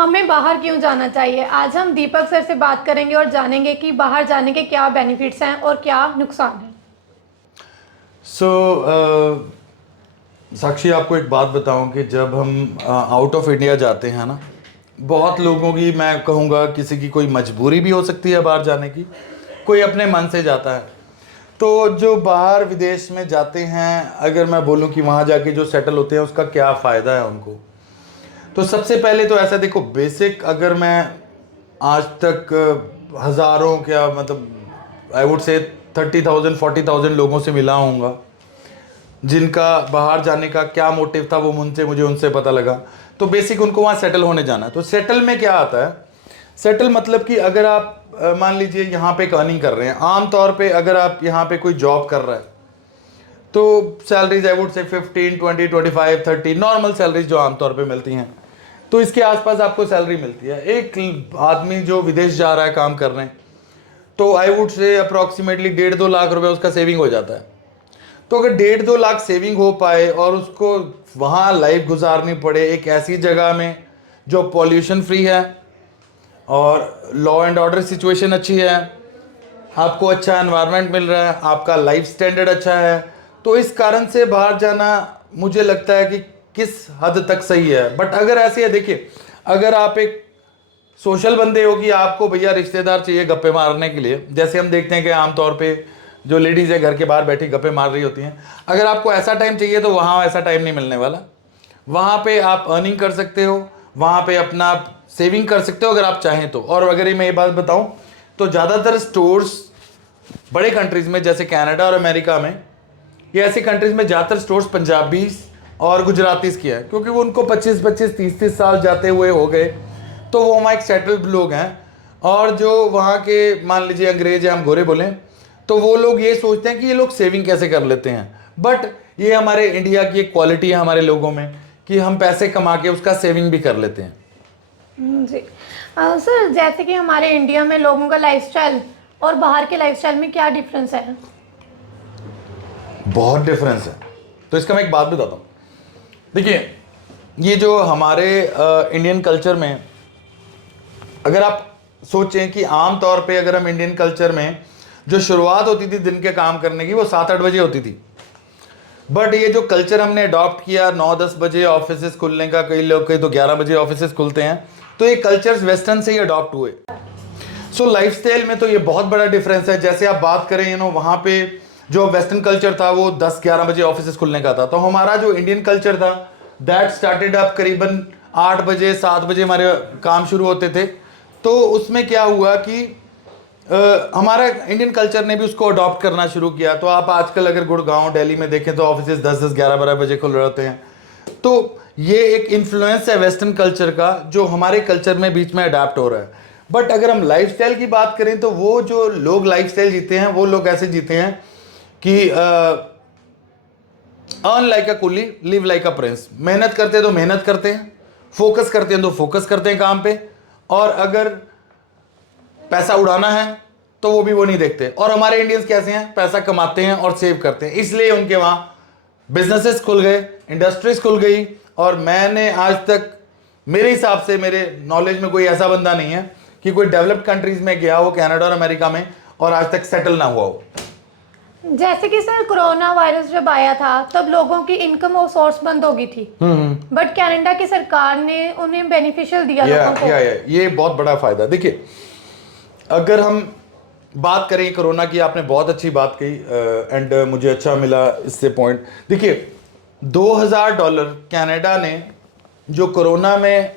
हमें बाहर क्यों जाना चाहिए? आज हम दीपक सर से बात करेंगे और जानेंगे कि बाहर जाने के क्या बेनिफिट्स हैं और क्या नुकसान हैं। साक्षी, आपको एक बात बताऊं कि जब हम आउट ऑफ इंडिया जाते हैं ना, बहुत लोगों की, मैं कहूँगा किसी की कोई मजबूरी भी हो सकती है बाहर जाने की, कोई अपने मन से जाता है। तो जो बाहर विदेश में जाते हैं, अगर मैं बोलूं कि वहाँ जाके जो सेटल होते हैं उसका क्या फ़ायदा है उनको, तो सबसे पहले तो ऐसा देखो, बेसिक अगर मैं आज तक हज़ारों, क्या मतलब आई वुड से 30,000 40,000 लोगों से मिला होऊंगा जिनका बाहर जाने का क्या मोटिव था, वो मुझे उनसे पता लगा। तो बेसिक उनको वहाँ सेटल होने जाना है। तो सेटल में क्या आता है? सेटल मतलब कि अगर आप मान लीजिए यहाँ पे एक अर्निंग कर रहे हैं, आम तौर पे अगर आप यहाँ पे कोई जॉब कर रहा है तो salaries I would say 15, 20, 25, 30 normal salaries जो आमतौर पे मिलती हैं, तो इसके आसपास आपको सैलरी मिलती है। एक आदमी जो विदेश जा रहा है काम करने, तो I would say approximately 1.5-2 lakh रुपए उसका सेविंग हो जाता है। तो अगर 1.5-2 लाख सेविंग हो पाए और उसको वहाँ लाइफ गुजारनी पड़े एक ऐसी जगह में जो पॉल्यूशन फ्री है और लॉ एंड ऑर्डर सिचुएशन अच्छी है, आपको अच्छा एनवायरनमेंट मिल रहा है, आपका लाइफ स्टैंडर्ड अच्छा है, तो इस कारण से बाहर जाना मुझे लगता है कि किस हद तक सही है। बट अगर ऐसे है, देखिए, अगर आप एक सोशल बंदे हो कि आपको भैया रिश्तेदार चाहिए गप्पे मारने के लिए, जैसे हम देखते हैं कि आमतौर पे जो लेडीज़ है घर के बाहर बैठी गप्पे मार रही होती हैं, अगर आपको ऐसा टाइम चाहिए तो वहाँ ऐसा टाइम नहीं मिलने वाला। वहाँ पे आप अर्निंग कर सकते हो, वहाँ पे अपना सेविंग कर सकते हो अगर आप चाहें तो। और अगर मैं ये बात बताऊँ तो ज़्यादातर स्टोर्स बड़े कंट्रीज़ में जैसे कनाडा और अमेरिका में, ये ऐसी कंट्रीज़ में ज़्यादातर स्टोर्स पंजाबीज और गुजरातीज़ की है, क्योंकि वो उनको 25-25, 30-30 साल जाते हुए हो गए, तो वो वहाँ एक सेटल्ड लोग हैं। और जो वहाँ के मान लीजिए अंग्रेज या हम गोरे बोलें, तो वो लोग ये सोचते हैं कि ये लोग सेविंग कैसे कर लेते हैं। बट ये हमारे इंडिया की एक क्वालिटी है हमारे लोगों में कि हम पैसे कमा के उसका सेविंग भी कर लेते हैं। जी सर, जैसे कि हमारे इंडिया में लोगों का लाइफस्टाइल और बाहर के लाइफस्टाइल में क्या डिफरेंस है? बहुत डिफरेंस है। तो इसका मैं एक बात बताता हूँ। देखिए, ये जो हमारे इंडियन कल्चर में, अगर आप सोचें कि आम तौर पे अगर हम इंडियन कल्चर में जो शुरुआत होती थी दिन के काम करने की, वो 7-8 बजे होती थी। बट ये जो कल्चर हमने अडॉप्ट किया 9-10 बजे ऑफिस खुलने का, कई लोग कई तो 11 बजे ऑफिस खुलते हैं, तो ये कल्चर्स वेस्टर्न से ही अडॉप्ट हुए। सो लाइफस्टाइल में तो ये बहुत बड़ा डिफरेंस है। जैसे आप बात करें वहाँ पे जो वेस्टर्न कल्चर था वो 10-11 बजे ऑफिस खुलने का था, तो हमारा जो इंडियन कल्चर था दैट स्टार्टेड अप करीबन 8 बजे 7 बजे हमारे काम शुरू होते थे। तो उसमें क्या हुआ कि हमारा इंडियन कल्चर ने भी उसको अडॉप्ट करना शुरू किया। तो आप आजकल अगर गुड़गांव दिल्ली में देखें तो ऑफिस 10-10, 11-12 बजे खुल रहे होते हैं। तो ये एक इन्फ्लुएंस है वेस्टर्न कल्चर का जो हमारे कल्चर में बीच में अडॉप्ट हो रहा है। बट अगर हम लाइफस्टाइल की बात करें तो वो जो लोग लाइफस्टाइल जीते हैं वो लोग ऐसे जीते हैं कि earn like a coolie, live like a prince. मेहनत करते हैं तो मेहनत करते हैं, फोकस करते हैं तो फोकस करते हैं काम पे, और अगर पैसा उड़ाना है तो वो भी वो नहीं देखते। और हमारे इंडियंस कैसे हैं, पैसा कमाते हैं और सेव करते हैं, इसलिए उनके वहाँ बिजनेसेस खुल गए, इंडस्ट्रीज खुल गई। और मैंने आज तक, मेरे हिसाब से, मेरे नॉलेज में कोई ऐसा बंदा नहीं है कि कोई डेवलप्ड कंट्रीज में गया हो, कनाडा और अमेरिका में, और आज तक सेटल ना हुआ हो। जैसे कि सर कोरोना वायरस जब आया था तब लोगों की इनकम और सोर्स बंद हो गई थी, बट कनाडा की सरकार ने उन्हें बेनिफिशियल दिया लोगों को। ये बहुत बड़ा फायदा। देखिए, अगर हम बात करें कोरोना की, आपने बहुत अच्छी बात कही एंड मुझे अच्छा मिला इससे पॉइंट। देखिए, $2,000 कनाडा ने जो कोरोना में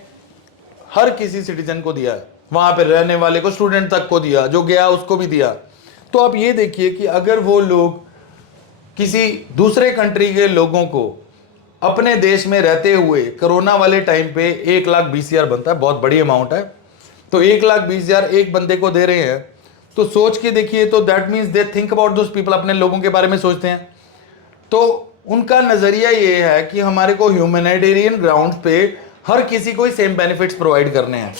हर किसी सिटीजन को दिया है, वहाँ पे रहने वाले को, स्टूडेंट तक को दिया, जो गया उसको भी दिया। तो आप ये देखिए कि अगर वो लोग किसी दूसरे कंट्री के लोगों को अपने देश में रहते हुए कोरोना वाले टाइम पे 1,20,000 बनता है, बहुत बड़ी अमाउंट है, तो 1,20,000 एक बंदे को दे रहे हैं, तो सोच के देखिए, तो that means they think about those people, अपने लोगों के बारे में सोचते हैं। तो उनका नज़रिया ये है कि हमारे को ह्यूमैनिटेरियन ग्राउंड पे हर किसी को ही सेम बेनिफिट्स प्रोवाइड करने हैं।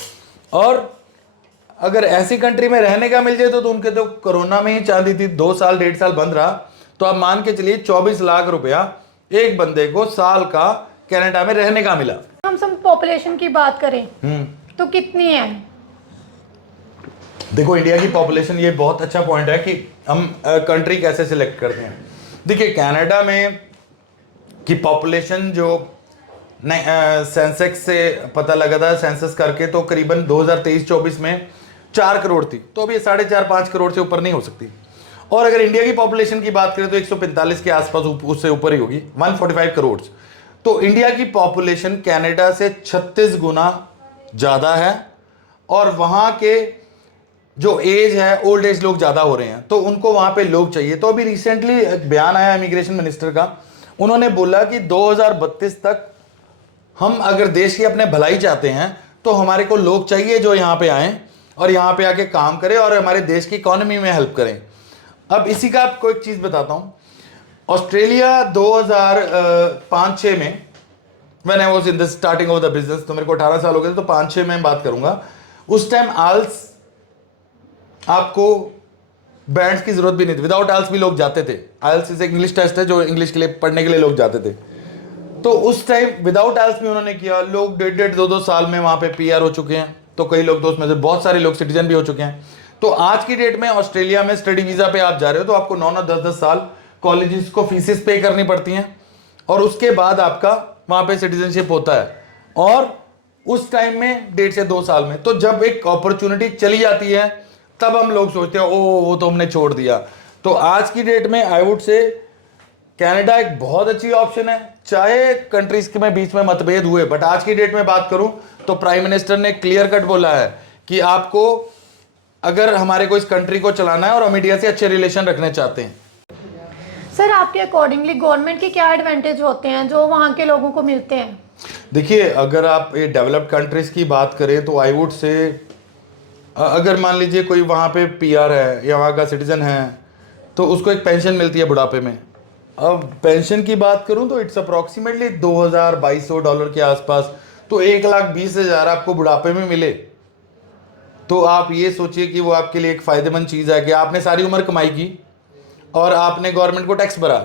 और अगर ऐसी कंट्री में रहने का मिल जाए तो उनके तो कोरोना में ही चांदी थी, 2 साल 1.5 साल बंद रहा, तो आप मान के चलिए 24 लाख रुपया एक बंदे को साल का कनाडा में रहने का मिला। हम सब पॉपुलेशन की बात करें तो कितनी है? देखो इंडिया की पॉपुलेशन, ये बहुत अच्छा पॉइंट है कि हम कंट्री कैसे सिलेक्ट करते हैं। देखिए कनाडा में की पॉपुलेशन जो सेंसेक्स से पता लगा था, सेंसस करके, तो करीबन 2023-24 में 4 करोड़ थी। तो अभी 4.5-5 करोड़ से ऊपर नहीं हो सकती। और अगर इंडिया की पॉपुलेशन की बात करें तो 145 के आसपास, उससे ऊपर ही होगी, 145 करोड़। तो इंडिया की पॉपुलेशन कनाडा से 36 गुना ज़्यादा है। और वहाँ के जो एज है, ओल्ड एज लोग ज़्यादा हो रहे हैं, तो उनको वहाँ पे लोग चाहिए। तो अभी रिसेंटली एक बयान आया इमिग्रेशन मिनिस्टर का, उन्होंने बोला कि 2032 तक हम अगर देश की अपने भलाई चाहते हैं तो हमारे को लोग चाहिए जो यहाँ पे आएँ और यहाँ पे आके काम करें और हमारे देश की इकोनॉमी में हेल्प करें। अब इसी का आपको एक चीज़ बताता हूँ। ऑस्ट्रेलिया 2005-6 में, when I was in the starting of the business, तो मेरे को 18 साल हो गए, तो 5-6 में बात करूंगा। उस टाइम आल्स आपको बैंड्स की जरूरत भी नहीं थी, विदाउट आल्स भी लोग जाते थे। आल्स एक इंग्लिश टेस्ट है जो इंग्लिश के लिए पढ़ने के लिए लोग जाते थे। तो उस टाइम विदाउट आल्स भी उन्होंने किया। लोग 1.5-2 साल में वहां पे पीआर हो चुके हैं। तो कई लोग तो उसमें से बहुत सारे लोग सिटीजन भी हो चुके हैं। तो आज की डेट में ऑस्ट्रेलिया में स्टडी वीजा पे आप जा रहे हो तो आपको 9-9, 10-10 साल कॉलेजेस को फीसेस पे करनी पड़ती हैं और उसके बाद आपका वहां पे सिटीजनशिप होता है। और उस टाइम में 1.5 से 2 साल में, तो जब एक अपॉर्चुनिटी चली जाती है तब हम लोग सोचते हैं ओ वो तो हमने छोड़ दिया। तो आज की डेट में आई वुड से कनाडा एक बहुत अच्छी ऑप्शन है, चाहे कंट्रीज के में बीच में मतभेद हुए। बट आज की डेट में बात करूं तो प्राइम मिनिस्टर ने क्लियर कट बोला है कि आपको अगर हमारे को इस कंट्री को चलाना है और हम इंडिया से अच्छे रिलेशन रखने चाहते हैं। सर आपके अकॉर्डिंगली गवर्नमेंट के क्या एडवांटेज होते हैं जो वहाँ के लोगों को मिलते हैं? देखिए अगर आप ये डेवलप्ड कंट्रीज की बात करें तो आई वुड से, अगर मान लीजिए कोई वहाँ पे पीआर है या वहाँ का सिटीजन है तो उसको एक पेंशन मिलती है बुढ़ापे में। अब पेंशन की बात करूँ तो इट्स अप्रॉक्सीमेटली $2,200 के आसपास। तो 1,20,000 आपको बुढ़ापे में मिले तो आप ये सोचिए कि वो आपके लिए एक फ़ायदेमंद चीज़ है कि आपने सारी उम्र कमाई की और आपने गवर्नमेंट को टैक्स भरा।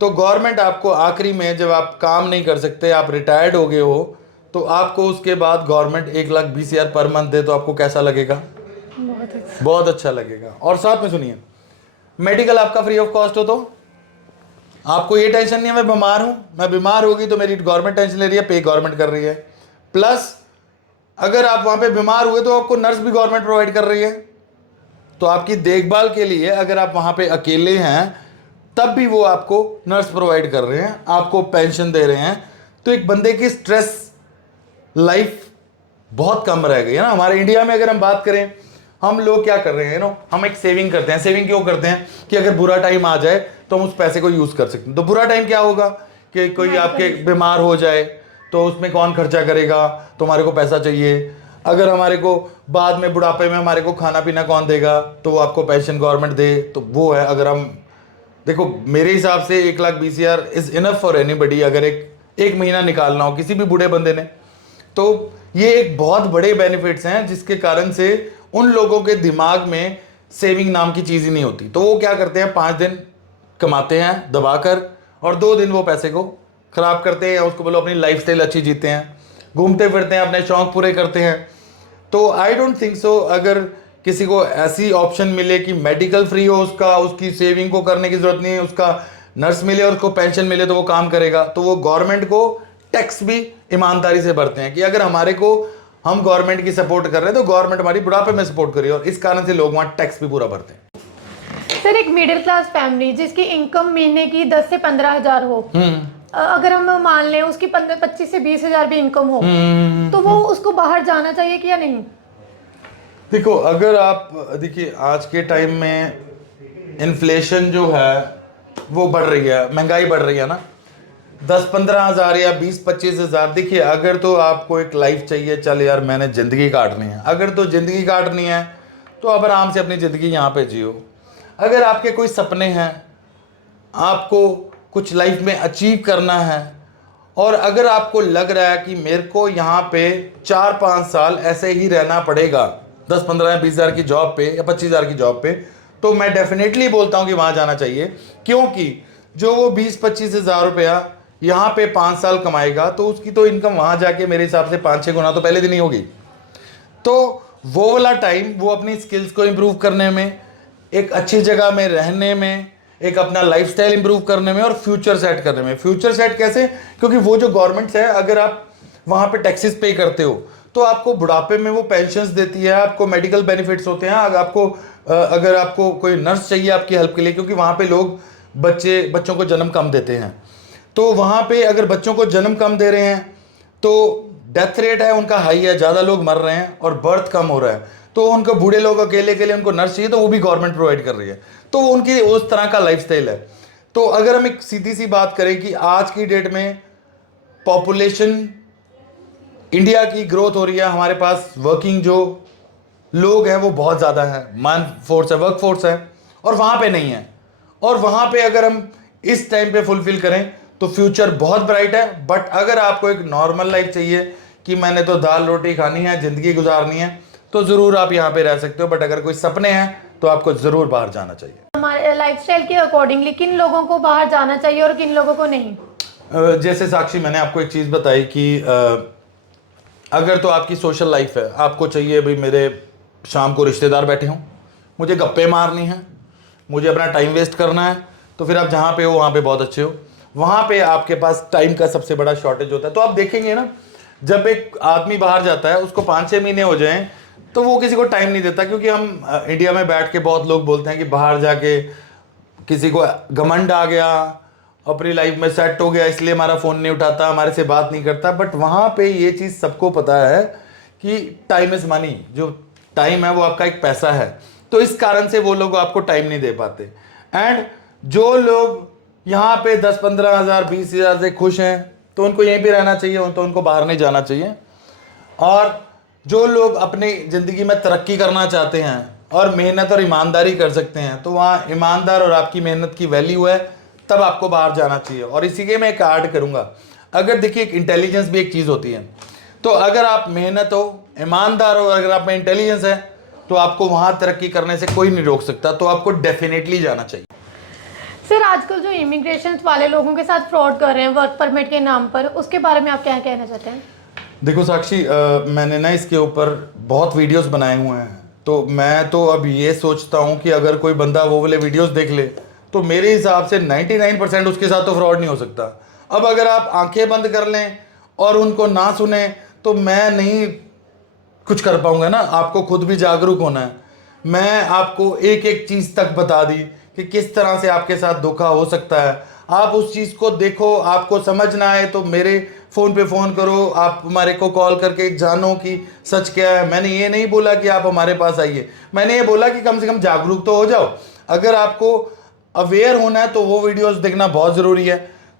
तो गवर्नमेंट आपको आखिरी में जब आप काम नहीं कर सकते, आप रिटायर्ड हो गए हो, तो आपको उसके बाद गवर्नमेंट 1,20,000 पर मंथ दे तो आपको कैसा लगेगा? बहुत अच्छा लगेगा। और साथ में सुनिए, मेडिकल आपका फ्री ऑफ कॉस्ट हो तो आपको ये टेंशन नहीं है मैं बीमार हूँ, मैं बीमार होगी तो मेरी गवर्नमेंट टेंशन ले रही है, पे गवर्नमेंट कर रही है। प्लस अगर आप वहाँ पे बीमार हुए तो आपको नर्स भी गवर्नमेंट प्रोवाइड कर रही है। तो आपकी देखभाल के लिए अगर आप वहाँ पे अकेले हैं तब भी वो आपको नर्स प्रोवाइड कर रहे हैं, आपको पेंशन दे रहे हैं। तो एक बंदे की स्ट्रेस लाइफ बहुत कम रह गई है ना। हमारे इंडिया में अगर हम बात करें, हम लोग क्या कर रहे हैं नो, हम एक सेविंग करते हैं। सेविंग क्यों करते हैं? कि अगर बुरा टाइम आ जाए तो हम उस पैसे को यूज़ कर सकते हैं। तो बुरा टाइम क्या होगा कि कोई आपके बीमार हो जाए तो उसमें कौन खर्चा करेगा, तो हमारे को पैसा चाहिए। अगर हमारे को बाद में बुढ़ापे में हमारे को खाना पीना कौन देगा, तो वो आपको पेंशन गवर्नमेंट दे, तो वो है। अगर हम देखो मेरे हिसाब से 1,20,000 इज़ इनफ फॉर एनीबडी। अगर एक महीना निकालना हो किसी भी बूढ़े बंदे ने, तो ये एक बहुत बड़े बेनिफिट्स हैं जिसके कारण से उन लोगों के दिमाग में सेविंग नाम की चीज़ ही नहीं होती। तो वो क्या करते हैं, 5 दिन कमाते हैं दबाकर और 2 दिन वो पैसे को ख़राब करते हैं, या उसको बोलो अपनी लाइफस्टाइल अच्छी जीते हैं, घूमते फिरते हैं, अपने शौक पूरे करते हैं। तो आई डोंट थिंक सो अगर किसी को ऐसी ऑप्शन मिले कि मेडिकल फ्री हो उसका, उसकी सेविंग को करने की ज़रूरत नहीं है, उसका नर्स मिले और उसको पेंशन मिले तो वो काम करेगा। तो वो गवर्नमेंट को टैक्स भी ईमानदारी से भरते हैं कि अगर हमारे को, हम गवर्नमेंट की सपोर्ट कर रहे हैं तो गवर्नमेंट हमारी बुढ़ापे में सपोर्ट करिए, और इस कारण से लोग वहाँ टैक्स भी पूरा भरते हैं। सर एक मिडिल क्लास फैमिली जिसकी इनकम महीने की 10 से 15 हज़ार हो, अगर हम मान लें उसकी 25 से 20 हज़ार भी इनकम हो, तो वो उसको बाहर जाना चाहिए कि या नहीं? देखो अगर आप देखिए आज के टाइम में इन्फ्लेशन जो है वो बढ़ रही है, महंगाई बढ़ रही है ना, 10-15 हज़ार या 20-25 हज़ार। देखिए अगर तो आपको एक लाइफ चाहिए, चल यार मैंने ज़िंदगी काटनी है, अगर तो ज़िंदगी काटनी है तो आप आराम से अपनी ज़िंदगी यहाँ पे जियो। अगर आपके कोई सपने हैं, आपको कुछ लाइफ में अचीव करना है, और अगर आपको लग रहा है कि मेरे को यहाँ पे 4-5 साल ऐसे ही रहना पड़ेगा 10-15 या 20 हज़ार की जॉब पे या 25 हज़ार की जॉब पे, तो मैं डेफिनेटली बोलता हूँ कि वहाँ जाना चाहिए। क्योंकि जो वो 20-25 हज़ार रुपया यहाँ पे 5 साल कमाएगा तो उसकी तो इनकम वहाँ जाके मेरे हिसाब से 5-6 गुना तो पहले दिन ही होगी। तो वो वाला टाइम वो अपनी स्किल्स को इम्प्रूव करने में, एक अच्छी जगह में रहने में, एक अपना लाइफस्टाइल इंप्रूव करने में और फ्यूचर सेट करने में। फ्यूचर सेट कैसे? क्योंकि वो जो गवर्नमेंट्स है, अगर आप वहाँ पे टैक्सेस पे करते हो तो आपको बुढ़ापे में वो पेंशन्स देती है, आपको मेडिकल बेनिफिट्स होते हैं। अगर आपको कोई नर्स चाहिए आपकी हेल्प के लिए, क्योंकि वहाँ पे लोग बच्चों को जन्म कम देते हैं, तो वहाँ पे अगर बच्चों को जन्म कम दे रहे हैं तो डेथ रेट है उनका हाई है, ज़्यादा लोग मर रहे हैं और बर्थ कम हो रहा है, तो उनको बूढ़े लोग अकेले के लिए उनको नर्स चाहिए, तो वो भी गवर्नमेंट प्रोवाइड कर रही है। तो उनकी उस तरह का लाइफस्टाइल है। तो अगर हम एक सीधी सी बात करें कि आज की डेट में पॉपुलेशन इंडिया की ग्रोथ हो रही है, हमारे पास वर्किंग जो लोग हैं वो बहुत ज़्यादा है, मैन फोर्स है, वर्क फोर्स है, और वहाँ पे नहीं है। और वहाँ पे अगर हम इस टाइम पे फुलफिल करें तो फ्यूचर बहुत ब्राइट है। बट अगर आपको एक नॉर्मल लाइफ चाहिए कि मैंने तो दाल रोटी खानी है, ज़िंदगी गुजारनी है, तो ज़रूर आप यहाँ पे रह सकते हो। बट अगर कोई सपने हैं तो आपको ज़रूर बाहर जाना चाहिए। हमारे लाइफस्टाइल के अकॉर्डिंगली किन लोगों को बाहर जाना चाहिए और किन लोगों को नहीं? जैसे साक्षी, मैंने आपको एक चीज़ बताई कि अगर तो आपकी सोशल लाइफ है, आपको चाहिए भाई मेरे शाम को रिश्तेदार बैठे हों, मुझे गप्पे मारनी है, मुझे अपना टाइम वेस्ट करना है, तो फिर आप जहाँ पे हो वहाँ पे बहुत अच्छे हो। वहाँ पे आपके पास टाइम का सबसे बड़ा शॉर्टेज होता है। तो आप देखेंगे ना, जब एक आदमी बाहर जाता है उसको 5-6 महीने हो जाएं तो वो किसी को टाइम नहीं देता, क्योंकि हम इंडिया में बैठ के बहुत लोग बोलते हैं कि बाहर जाके किसी को घमंड आ गया, अपनी लाइफ में सेट हो गया, इसलिए हमारा फ़ोन नहीं उठाता, हमारे से बात नहीं करता। बट वहाँ पे ये चीज़ सबको पता है कि टाइम इज़ मनी, जो टाइम है वो आपका एक पैसा है। तो इस कारण से वो लोग आपको टाइम नहीं दे पाते। एंड जो लोग यहाँ पे 10-15 हज़ार 20 हज़ार से खुश हैं तो उनको यहीं पे रहना चाहिए, तो उनको बाहर नहीं जाना चाहिए। और जो लोग अपनी ज़िंदगी में तरक्की करना चाहते हैं और मेहनत और ईमानदारी कर सकते हैं, तो वहाँ ईमानदार और आपकी मेहनत की वैल्यू है, तब आपको बाहर जाना चाहिए। और इसी के मैं एक ऐड करूँगा, अगर देखिए एक इंटेलिजेंस भी एक चीज़ होती है, तो अगर आप मेहनत हो, ईमानदार हो, अगर आप में इंटेलिजेंस है, तो आपको वहाँ तरक्की करने से कोई नहीं रोक सकता, तो आपको डेफिनेटली जाना चाहिए। सर, आजकल जो इमिग्रेशन वाले लोगों के साथ फ्रॉड कर रहे हैं वर्क परमिट के नाम पर, उसके बारे में आप क्या कहना चाहते हैं? देखो साक्षी, मैंने ना इसके ऊपर बहुत वीडियोस बनाए हुए हैं, तो मैं तो अब ये सोचता हूँ कि अगर कोई बंदा वो वाले वीडियोस देख ले तो मेरे हिसाब से 99% उसके साथ तो फ्रॉड नहीं हो सकता। अब अगर आप आंखें बंद कर लें और उनको ना सुने तो मैं नहीं कुछ कर पाऊंगा ना, आपको खुद भी जागरूक होना है। मैं आपको एक एक चीज़ तक बता दी कि किस तरह से आपके साथ धोखा हो सकता है। आप उस चीज़ को देखो, आपको समझ ना आए तो मेरे फ़ोन पे फ़ोन करो, आप हमारे को कॉल करके जानो कि सच क्या है। मैंने ये नहीं बोला कि आप हमारे पास आइए, मैंने ये बोला कि कम से कम जागरूक तो हो जाओ। अगर आपको अवेयर होना है तो वो वीडियोस देखना बहुत ज़रूरी है।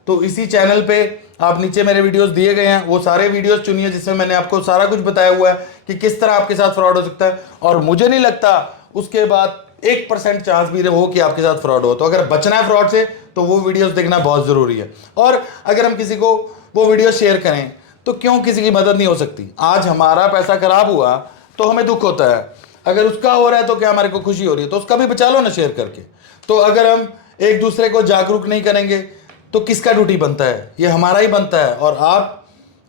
तो इसी चैनल पे आप नीचे मेरे वीडियोस दिए गए हैं, वो सारे वीडियोस चुनिए जिसमें मैंने आपको सारा कुछ बताया हुआ है कि किस तरह आपके साथ फ्रॉड हो सकता है। और मुझे नहीं लगता उसके बाद 1% चांस भी हो कि आपके साथ फ्रॉड हो। तो अगर बचना है फ्रॉड से तो वो वीडियोस देखना बहुत ज़रूरी है। और अगर हम किसी को वो वीडियो शेयर करें तो क्यों किसी की मदद नहीं हो सकती? आज हमारा पैसा खराब हुआ तो हमें दुख होता है, अगर उसका हो रहा है तो क्या हमारे को खुशी हो रही है? तो उसका भी बचा लो ना शेयर करके। तो अगर हम एक दूसरे को जागरूक नहीं करेंगे तो किसका ड्यूटी बनता है? ये हमारा ही बनता है। और आप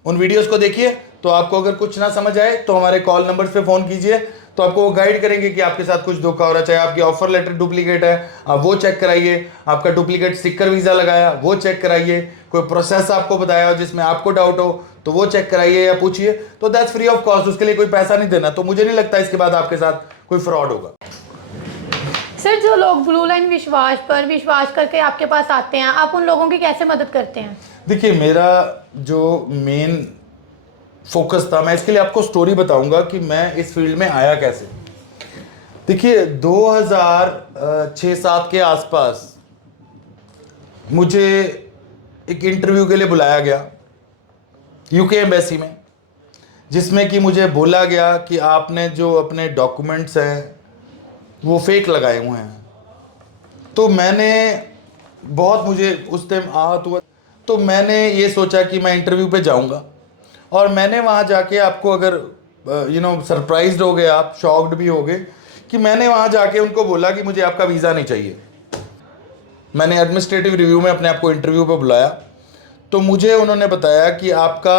उन वीडियोस को देखिए, तो आपको अगर कुछ ना समझ आए तो हमारे कॉल नंबर पे फ़ोन कीजिए, तो आपको वो गाइड करेंगे कि आपके साथ कुछ धोखा हो रहा है। चाहे आपकी ऑफर लेटर डुप्लीकेट है, आप वो चेक कराइए, आपका डुप्लीकेट स्टिकर वीज़ा लगाया वो चेक कराइए, कोई प्रोसेस आपको बताया हो जिसमें आपको डाउट हो तो वो चेक कराइए या पूछिए। तो दैट्स फ्री ऑफ कॉस्ट, उसके लिए कोई पैसा नहीं देना। तो मुझे नहीं लगता इसके बाद आपके साथ कोई फ्रॉड होगा। सर, जो लोग ब्लू लाइन विश्वास पर विश्वास करके आपके पास आते हैं, आप उन लोगों की कैसे मदद करते हैं? देखिए, मेरा जो मेन फोकस था, मैं इसके लिए आपको स्टोरी बताऊंगा कि मैं इस फील्ड में आया कैसे। देखिए, 2006-07 के आसपास मुझे एक इंटरव्यू के लिए बुलाया गया यूके एम्बेसी में, जिसमें कि मुझे बोला गया कि आपने जो अपने डॉक्यूमेंट्स हैं वो फेक लगाए हुए हैं। तो मुझे उस टाइम आहत हुआ, तो मैंने ये सोचा कि मैं इंटरव्यू पे जाऊंगा। और मैंने वहाँ जाके, आपको अगर सरप्राइज्ड हो गए, आप शॉक्ड भी हो गए कि मैंने वहाँ जाके उनको बोला कि मुझे आपका वीज़ा नहीं चाहिए। मैंने एडमिनिस्ट्रेटिव रिव्यू में अपने आप को इंटरव्यू पे बुलाया, तो मुझे उन्होंने बताया कि आपका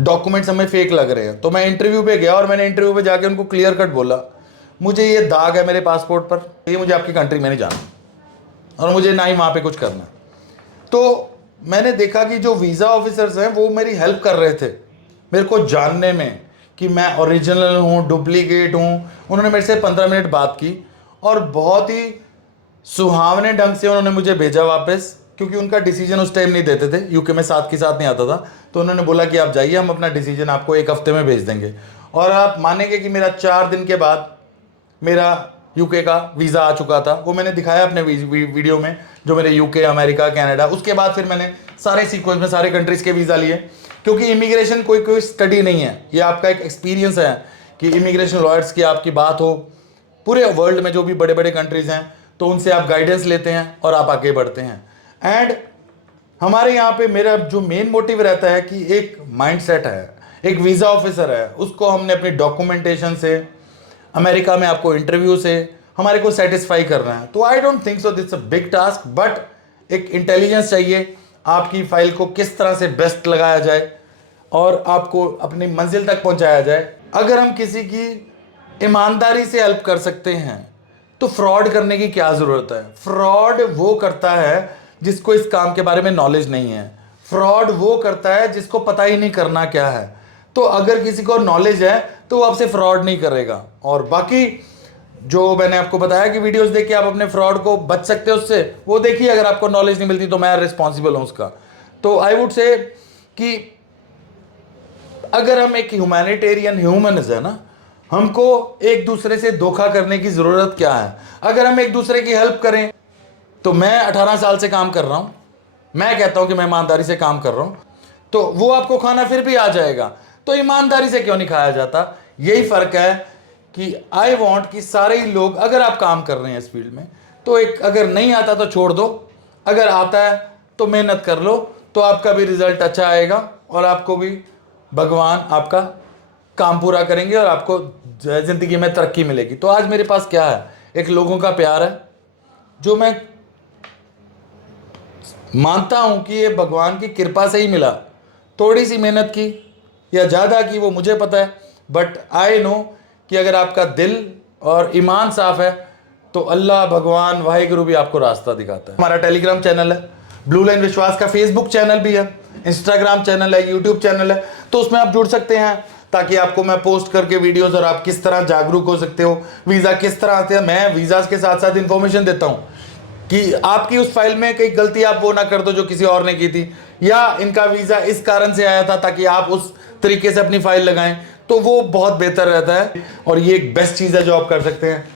डॉक्यूमेंट्स हमें फेक लग रहे हैं। तो मैं इंटरव्यू पे गया और मैंने इंटरव्यू पे जाके उनको क्लियर कट बोला, मुझे ये दाग है मेरे पासपोर्ट पर, ये मुझे आपकी कंट्री में नहीं जाना और मुझे ना ही वहाँ पे कुछ करना। तो मैंने देखा कि जो वीज़ा ऑफिसर्स हैं वो मेरी हेल्प कर रहे थे मेरे को जानने में कि मैं ओरिजिनल हूँ, डुप्लीकेट हूँ। उन्होंने मेरे से 15 मिनट बात की और बहुत ही सुहावने ढंग से उन्होंने मुझे भेजा वापस, क्योंकि उनका डिसीजन उस टाइम नहीं देते थे, यूके में साथ के साथ नहीं आता था। तो उन्होंने बोला कि आप जाइए, हम अपना डिसीजन आपको 1 हफ्ते में भेज देंगे। और आप मानेंगे कि मेरा 4 दिन के बाद मेरा यूके का वीज़ा आ चुका था। वो मैंने दिखाया अपने वीडियो में, जो मेरे यूके, अमेरिका, कनाडा। उसके बाद फिर मैंने सारे सीक्वेंस में सारे कंट्रीज़ के वीज़ा लिए, क्योंकि इमिग्रेशन कोई स्टडी नहीं है, ये आपका एक एक्सपीरियंस है कि इमिग्रेशन लॉयर्स की आपकी बात हो पूरे वर्ल्ड में, जो भी बड़े बड़े कंट्रीज़ हैं, तो उनसे आप गाइडेंस लेते हैं और आप आगे बढ़ते हैं। एंड हमारे यहाँ पे मेरा जो मेन मोटिव रहता है कि एक माइंडसेट है, एक वीज़ा ऑफिसर है, उसको हमने अपनी डॉक्यूमेंटेशन से, अमेरिका में आपको इंटरव्यू से हमारे को सेटिस्फाई करना है। तो I don't think so that's a big task, but एक इंटेलिजेंस चाहिए आपकी फाइल को किस तरह से बेस्ट लगाया जाए और आपको अपनी मंजिल तक पहुंचाया जाए। अगर हम किसी की ईमानदारी से हेल्प कर सकते हैं तो फ्रॉड करने की क्या ज़रूरत है। फ्रॉड वो करता है जिसको इस काम के बारे में नॉलेज नहीं है, फ्रॉड वो करता है जिसको पता ही नहीं करना क्या है। तो अगर किसी को नॉलेज है तो वो आपसे फ्रॉड नहीं करेगा। और बाकी जो मैंने आपको बताया कि वीडियोस देख के आप अपने फ्रॉड को बच सकते हो उससे, वो देखिए। अगर आपको नॉलेज नहीं मिलती तो मैं रिस्पॉन्सिबल हूँ उसका। तो आई वुड से कि अगर हम एक ह्यूमैनिटेरियन ह्यूमन्स है ना, हमको एक दूसरे से धोखा करने की ज़रूरत क्या है। अगर हम एक दूसरे की हेल्प करें, तो मैं 18 साल से काम कर रहा हूँ, मैं कहता हूँ कि मैं ईमानदारी से काम कर रहा हूँ, तो वो आपको खाना फिर भी आ जाएगा। तो ईमानदारी से क्यों नहीं खाया जाता। यही फ़र्क है कि आई वॉन्ट कि सारे ही लोग, अगर आप काम कर रहे हैं इस फील्ड में, तो एक अगर नहीं आता तो छोड़ दो, अगर आता है तो मेहनत कर लो, तो आपका भी रिजल्ट अच्छा आएगा और आपको भी भगवान आपका काम पूरा करेंगे और आपको ज़िंदगी में तरक्की मिलेगी। तो आज मेरे पास क्या है, एक लोगों का प्यार है, जो मैं मानता हूँ कि ये भगवान की कृपा से ही मिला। थोड़ी सी मेहनत की या ज़्यादा की वो मुझे पता है, बट आई नो कि अगर आपका दिल और ईमान साफ़ है तो अल्लाह, भगवान, वाहिगुरु भी आपको रास्ता दिखाता है। हमारा टेलीग्राम चैनल है, ब्लू लाइन विश्वास का फेसबुक चैनल भी है, इंस्टाग्राम चैनल है, यूट्यूब चैनल है, तो उसमें आप जुड़ सकते हैं, ताकि आपको मैं पोस्ट करके वीडियोस और आप किस तरह जागरूक हो सकते हो, वीज़ा किस तरह आते हैं। मैं वीज़ा के साथ साथ इन्फॉर्मेशन देता हूँ कि आपकी उस फाइल में कई गलती आप वो ना कर दो जो किसी और ने की थी, या इनका वीज़ा इस कारण से आया था, ताकि आप उस तरीके से अपनी फाइल लगाएं, तो वो बहुत बेहतर रहता है और ये एक बेस्ट चीज़ है जो आप कर सकते हैं।